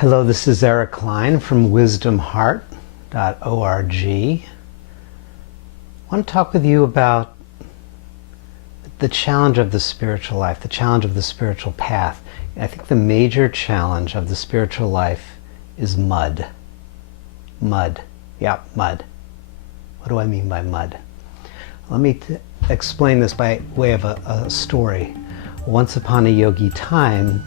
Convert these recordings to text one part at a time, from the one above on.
Hello, this is Eric Klein from wisdomheart.org. I want to talk with you about the challenge of the spiritual life, the challenge of the spiritual path. I think the major challenge of the spiritual life is mud. Mud. Yeah, mud. What do I mean by mud? Let me explain this by way of a story. Once upon a yogi time,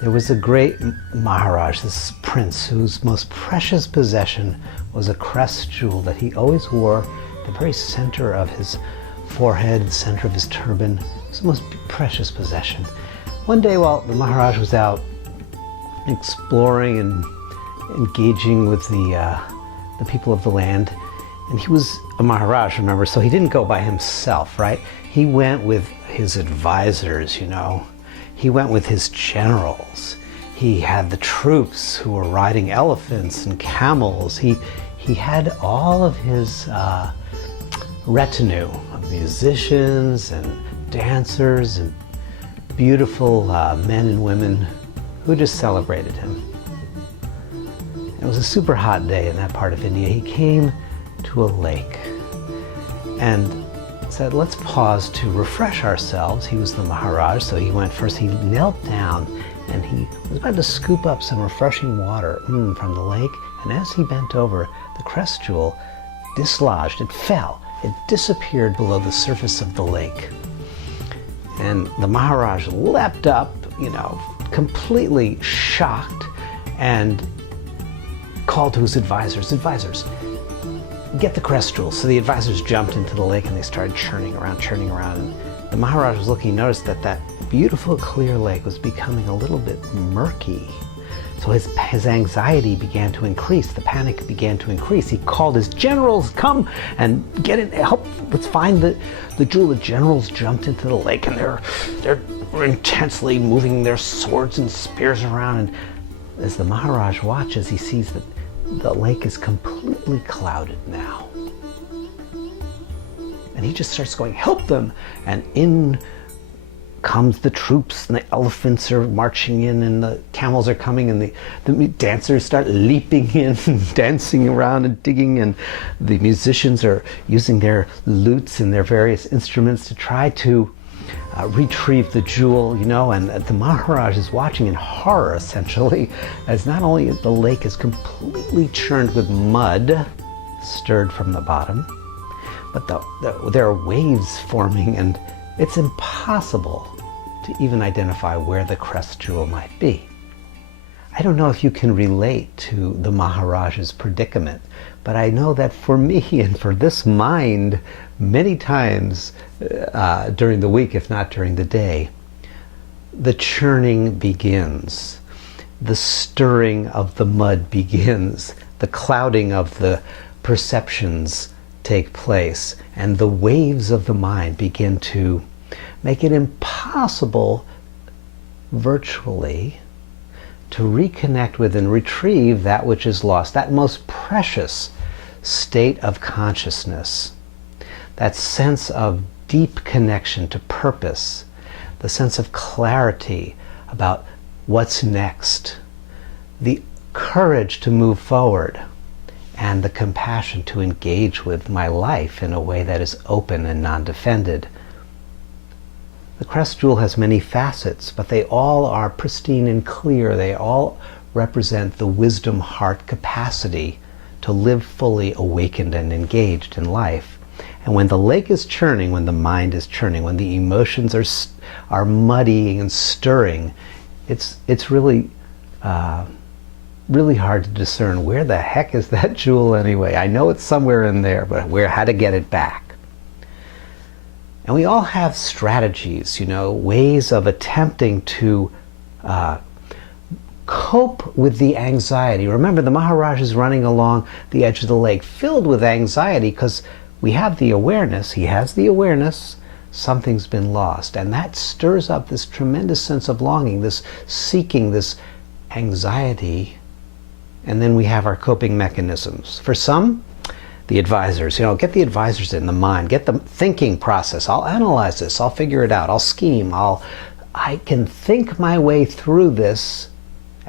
there was a great Maharaj, this prince, whose most precious possession was a crest jewel that he always wore at the very center of his forehead, the center of his turban. It was the most precious possession. One day while the Maharaj was out exploring and engaging with the people of the land, and he was a Maharaj, remember, so he didn't go by himself, right? He went with his advisors, you know. He went with his generals. He had the troops who were riding elephants and camels. He had all of his retinue of musicians and dancers and beautiful men and women who just celebrated him. It was a super hot day in that part of India. He came to a lake and said, let's pause to refresh ourselves. He was the Maharaj, so he went first. He knelt down and he was about to scoop up some refreshing water from the lake. And as he bent over, the crest jewel dislodged. It fell. It disappeared below the surface of the lake. And the Maharaj leapt up, you know, completely shocked, and called to his advisors, get the crest jewel. So the advisors jumped into the lake and they started churning around. And the Maharaj was looking, noticed that that beautiful clear lake was becoming a little bit murky. So his anxiety began to increase, the panic began to increase. He called his generals, come and get it, help, let's find the jewel. The generals jumped into the lake and they're intensely moving their swords and spears around. And as the Maharaj watches, he sees that the lake is completely clouded now. And he just starts going, help them! And in comes the troops, and the elephants are marching in, and the camels are coming, and the dancers start leaping in, and dancing around and digging, and the musicians are using their lutes and their various instruments to try to retrieve the jewel, you know. And the Maharaj is watching in horror, essentially, as not only the lake is completely churned with mud, stirred from the bottom, but there are waves forming, and it's impossible to even identify where the crest jewel might be. I don't know if you can relate to the Maharaj's predicament, but I know that for me and for this mind, many times during the week, if not during the day, the churning begins. The stirring of the mud begins. The clouding of the perceptions take place, and the waves of the mind begin to make it impossible virtually to reconnect with and retrieve that which is lost, that most precious state of consciousness, that sense of deep connection to purpose, the sense of clarity about what's next, the courage to move forward, and the compassion to engage with my life in a way that is open and non-defended. The crest jewel has many facets, but they all are pristine and clear. They all represent the wisdom heart capacity to live fully awakened and engaged in life. And when the lake is churning, when the mind is churning, when the emotions are muddying and stirring, it's really really hard to discern where the heck is that jewel anyway. I know it's somewhere in there, but how to get it back. And we all have strategies, you know, ways of attempting to cope with the anxiety. Remember, the Maharaj is running along the edge of the lake filled with anxiety because we have the awareness, he has the awareness, something's been lost. And that stirs up this tremendous sense of longing, this seeking, this anxiety. And then we have our coping mechanisms. For some, the advisors, you know, get the advisors in the mind, get the thinking process. I'll analyze this, I'll figure it out, I'll scheme, I can think my way through this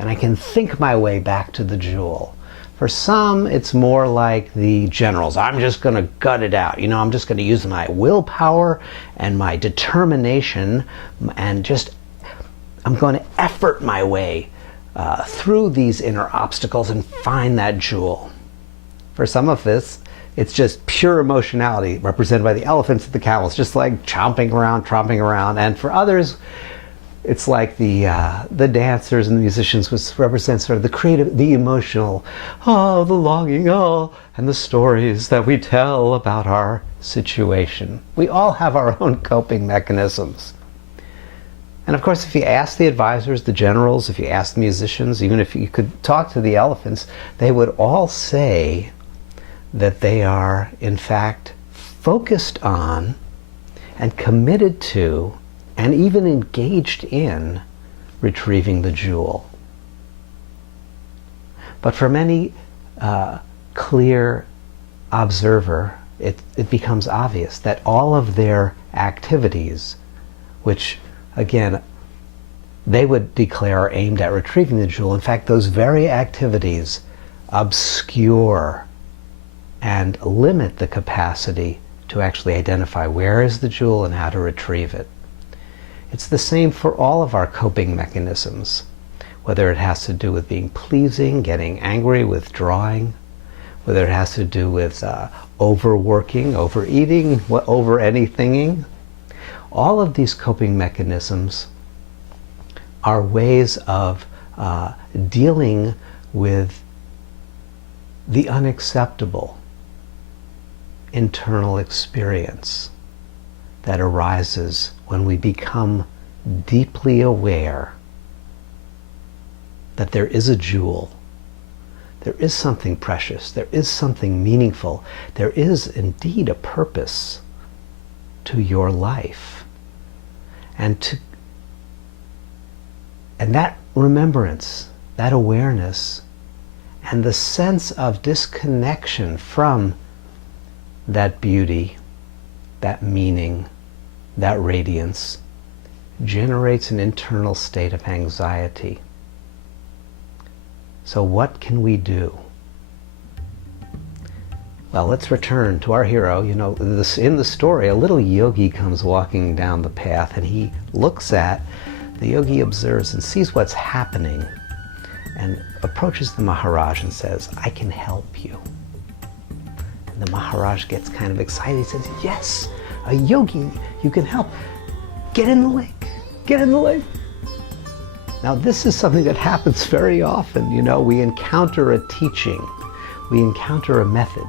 and I can think my way back to the jewel. For some, it's more like the generals. I'm just going to gut it out. I'm just going to use my willpower and my determination, and I'm going to effort my way through these inner obstacles and find that jewel. For some of us, it's just pure emotionality represented by the elephants and the camels, just like chomping around. And for others, it's like the dancers and the musicians, which represent sort of the creative, the emotional, the longing, and the stories that we tell about our situation. We all have our own coping mechanisms. And of course, if you ask the advisors, the generals, if you ask the musicians, even if you could talk to the elephants, they would all say that they are, in fact, focused on and committed to and even engaged in retrieving the jewel. But for many clear observer, it becomes obvious that all of their activities, which again they would declare are aimed at retrieving the jewel, in fact those very activities obscure and limit the capacity to actually identify where is the jewel and how to retrieve it. It's the same for all of our coping mechanisms, whether it has to do with being pleasing, getting angry, withdrawing, whether it has to do with overworking, overeating, over anythinging. All of these coping mechanisms are ways of dealing with the unacceptable internal experience that arises when we become deeply aware that there is a jewel, there is something precious, there is something meaningful, there is indeed a purpose to your life. And that remembrance, that awareness, and the sense of disconnection from that beauty, that meaning, that radiance, generates an internal state of anxiety. So what can we do? Well, let's return to our hero. In the story, a little yogi comes walking down the path, and the yogi observes and sees what's happening and approaches the Maharaj and says, I can help you. And the Maharaj gets kind of excited. He says, yes, a yogi, you can help. Get in the lake. Get in the lake. Now, this is something that happens very often. We encounter a teaching. We encounter a method.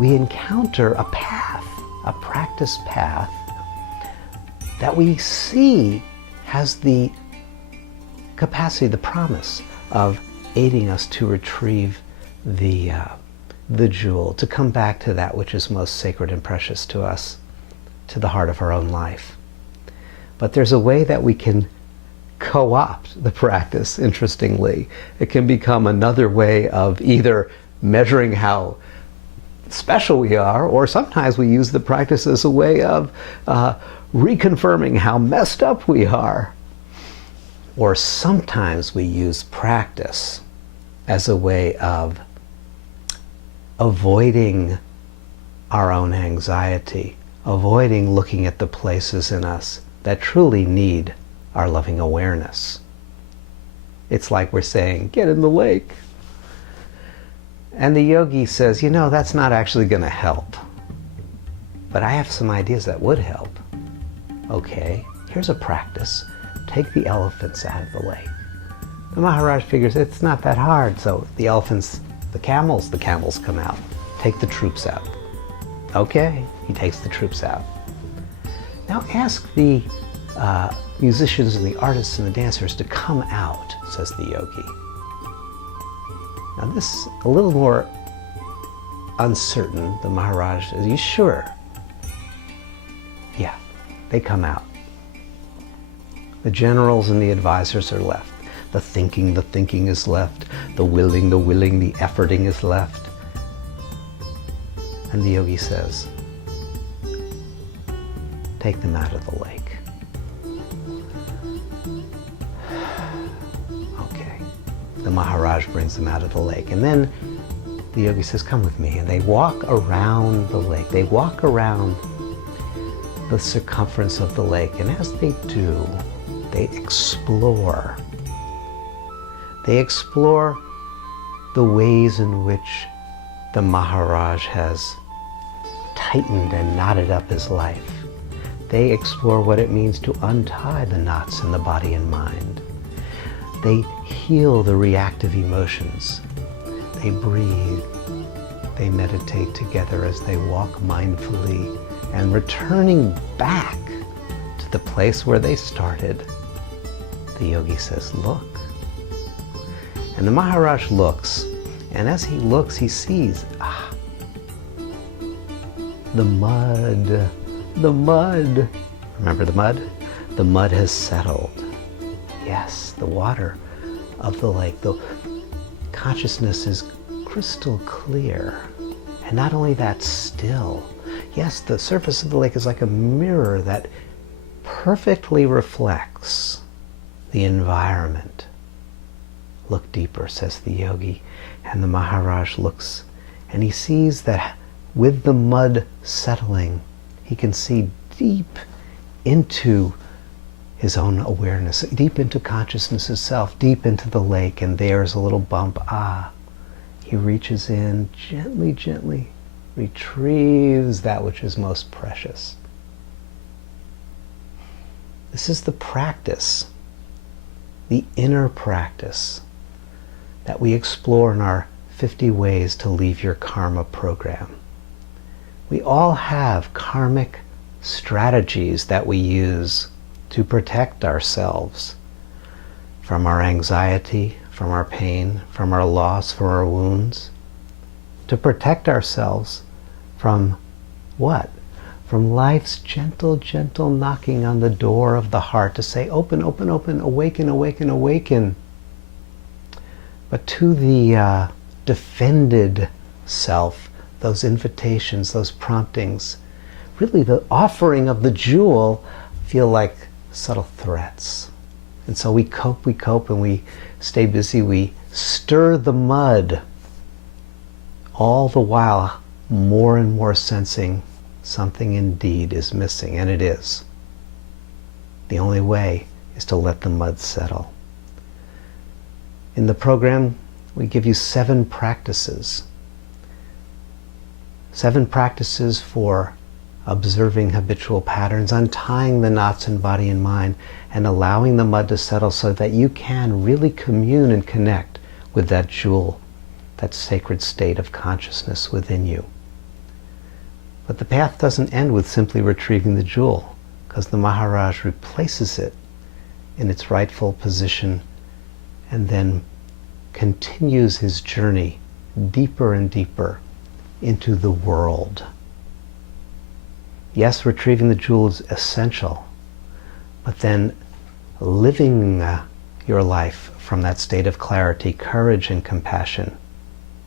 We encounter a path, a practice path that we see has the capacity, the promise of aiding us to retrieve the jewel, to come back to that which is most sacred and precious to us, to the heart of our own life. But there's a way that we can co-opt the practice, interestingly. It can become another way of either measuring how special we are, or sometimes we use the practice as a way of reconfirming how messed up we are. Or sometimes we use practice as a way of avoiding our own anxiety, avoiding looking at the places in us that truly need our loving awareness. It's like we're saying, get in the lake. And the yogi says, that's not actually going to help. But I have some ideas that would help. Okay, here's a practice. Take the elephants out of the lake. The Maharaj figures it's not that hard, so the elephants, the camels come out. Take the troops out. Okay, he takes the troops out. Now ask the musicians and the artists and the dancers to come out, says the yogi. Now this is a little more uncertain. The Maharaj says, are you sure? Yeah, they come out. The generals and the advisors are left. The thinking is left. The willing, the efforting is left. And the yogi says, take them out of the lake. Okay. Maharaj brings them out of the lake. And then the yogi says, come with me. And they walk around the lake. They walk around the circumference of the lake. And as they do, they explore. They explore the ways in which the Maharaj has tightened and knotted up his life. They explore what it means to untie the knots in the body and mind. They heal the reactive emotions. They breathe. They meditate together as they walk mindfully and returning back to the place where they started. The yogi says, look. And the Maharaj looks, and as he looks, he sees, the mud. The mud. Remember the mud? The mud has settled. Yes, the water of the lake. The consciousness is crystal clear. And not only that, still. Yes, the surface of the lake is like a mirror that perfectly reflects the environment. Look deeper, says the yogi. And the Maharaj looks, and he sees that with the mud settling, he can see deep into his own awareness, deep into consciousness itself, deep into the lake, and there's a little bump. He reaches in, gently, gently retrieves that which is most precious. This is the practice, the inner practice that we explore in our 50 Ways to Leave Your Karma program. We all have karmic strategies that we use to protect ourselves from our anxiety, from our pain, from our loss, from our wounds. To protect ourselves from what? From life's gentle, gentle knocking on the door of the heart to say, open, open, open, awaken, awaken, awaken. But to the defended self, those invitations, those promptings, really the offering of the jewel feel like subtle threats. And so we cope, and we stay busy, we stir the mud, all the while more and more sensing something indeed is missing, and it is. The only way is to let the mud settle. In the program, we give you 7 practices. 7 practices for observing habitual patterns, untying the knots in body and mind, and allowing the mud to settle so that you can really commune and connect with that jewel, that sacred state of consciousness within you. But the path doesn't end with simply retrieving the jewel, because the Maharaj replaces it in its rightful position and then continues his journey deeper and deeper into the world. Yes, retrieving the jewel is essential, but then living your life from that state of clarity, courage, and compassion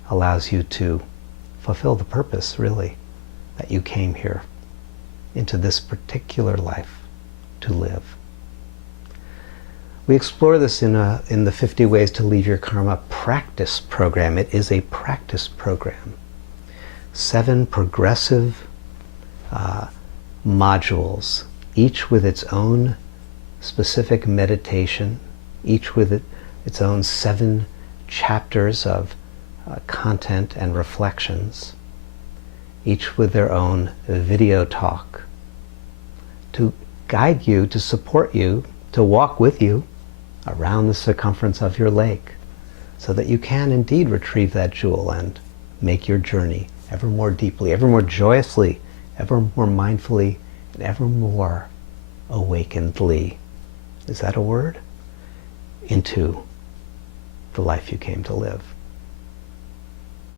allows you to fulfill the purpose, really, that you came here into this particular life to live. We explore this in the 50 Ways to Leave Your Karma practice program. It is a practice program. 7 progressive modules, each with its own specific meditation, each with its own 7 chapters of content and reflections, each with their own video talk to guide you, to support you, to walk with you around the circumference of your lake so that you can indeed retrieve that jewel and make your journey ever more deeply, ever more joyously, ever more mindfully, and ever more awakenedly. Is that a word? Into the life you came to live.